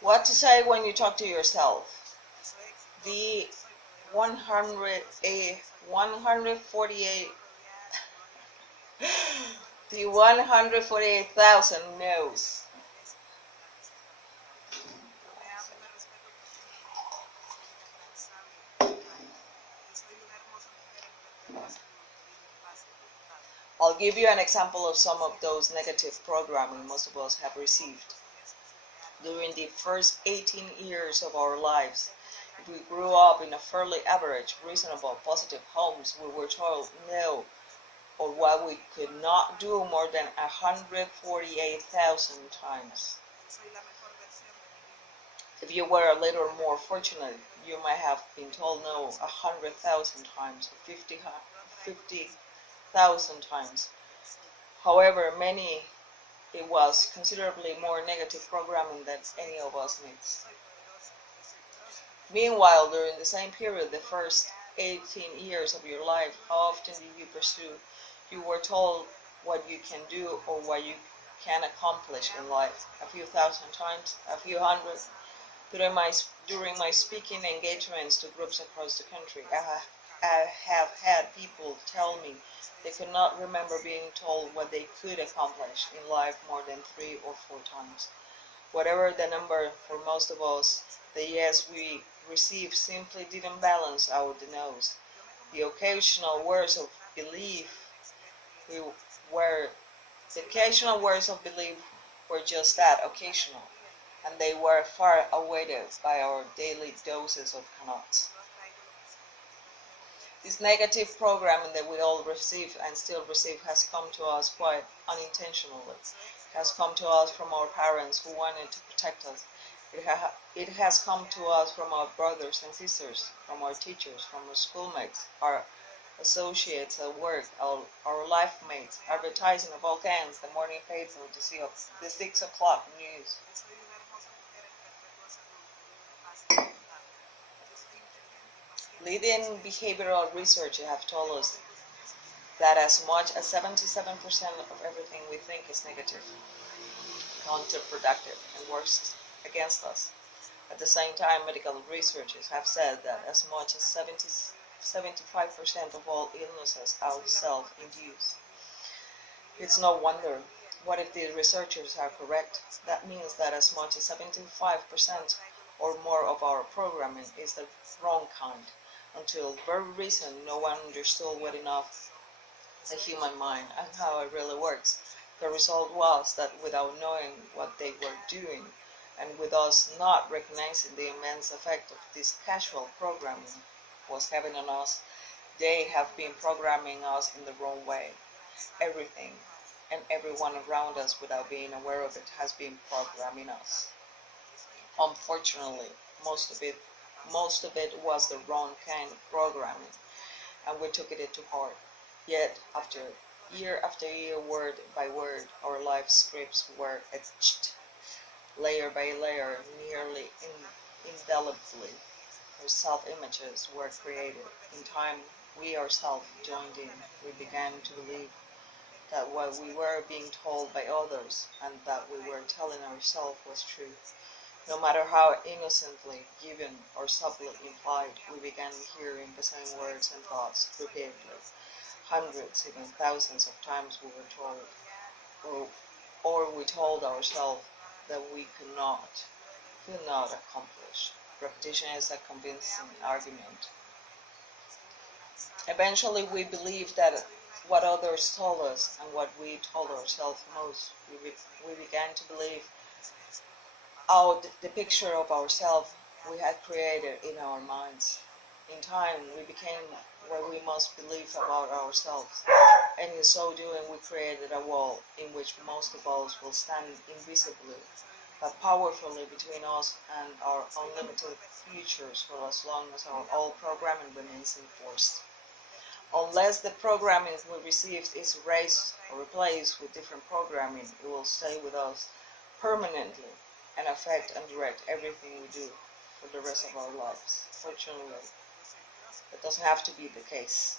What to say when you talk to yourself? The 148 the 148,000 no's. I'll give you an example of some of those negative programming most of us have received. During the first 18 years of our lives, if we grew up in a fairly average, reasonable, positive homes, we were told no, or what we could not do more than 148,000 times. If you were a little more fortunate, you might have been told no 100,000 times, or 50,000 times. However, many it was considerably more negative programming than any of us needs. Meanwhile, during the same period, the first 18 years of your life, how often did you pursue? You were told what you can do or what you can accomplish in life a few thousand times, a few hundred. During my speaking engagements to groups across the country, I have had people tell me they could not remember being told what they could accomplish in life more than 3 or 4 times. Whatever the number, for most of us, the yes we received simply didn't balance out the no's. The occasional words of belief were the occasional words of belief were just that, occasional, and they were far outweighed by our daily doses of cannots. This negative programming that we all receive and still receive has come to us quite unintentionally. It has come to us from our parents who wanted to protect us. It has come to us from our brothers and sisters, from our teachers, from our schoolmates, our associates at work, our life mates, advertising of all kinds, the morning paper, the 6 o'clock news. Leading behavioral researchers have told us that as much as 77% of everything we think is negative, counterproductive, and works against us. At the same time, medical researchers have said that as much as 75% of all illnesses are self-induced. It's no wonder. What if the researchers are correct? That means that as much as 75% or more of our programming is the wrong kind. Until very recent, no one understood well enough the human mind and how it really works. The result was that without knowing what they were doing, and with us not recognizing the immense effect of this casual programming was having on us, they have been programming us in the wrong way. Everything and everyone around us, without being aware of it, has been programming us. Unfortunately, most of it was the wrong kind of programming, and we took it to heart. Yet, after year, word by word, our life scripts were etched, layer by layer, nearly indelibly. Our self-images were created. In time, we ourselves joined in. We began to believe that what we were being told by others and that we were telling ourselves was true. No matter how innocently given or subtly implied, we began hearing the same words and thoughts repeatedly. Hundreds, even thousands of times we were told, or we told ourselves that we could not accomplish. Repetition is a convincing argument. Eventually we believed that what others told us and what we told ourselves most, we began to believe out the picture of ourselves we had created in our minds. In time, we became what we must believe about ourselves, and in so doing, we created a wall in which most of us will stand invisibly but powerfully between us and our unlimited futures for as long as our old programming remains in force. Unless the programming we received is erased or replaced with different programming, it will stay with us permanently and affect and direct everything we do for the rest of our lives. Fortunately, that doesn't have to be the case.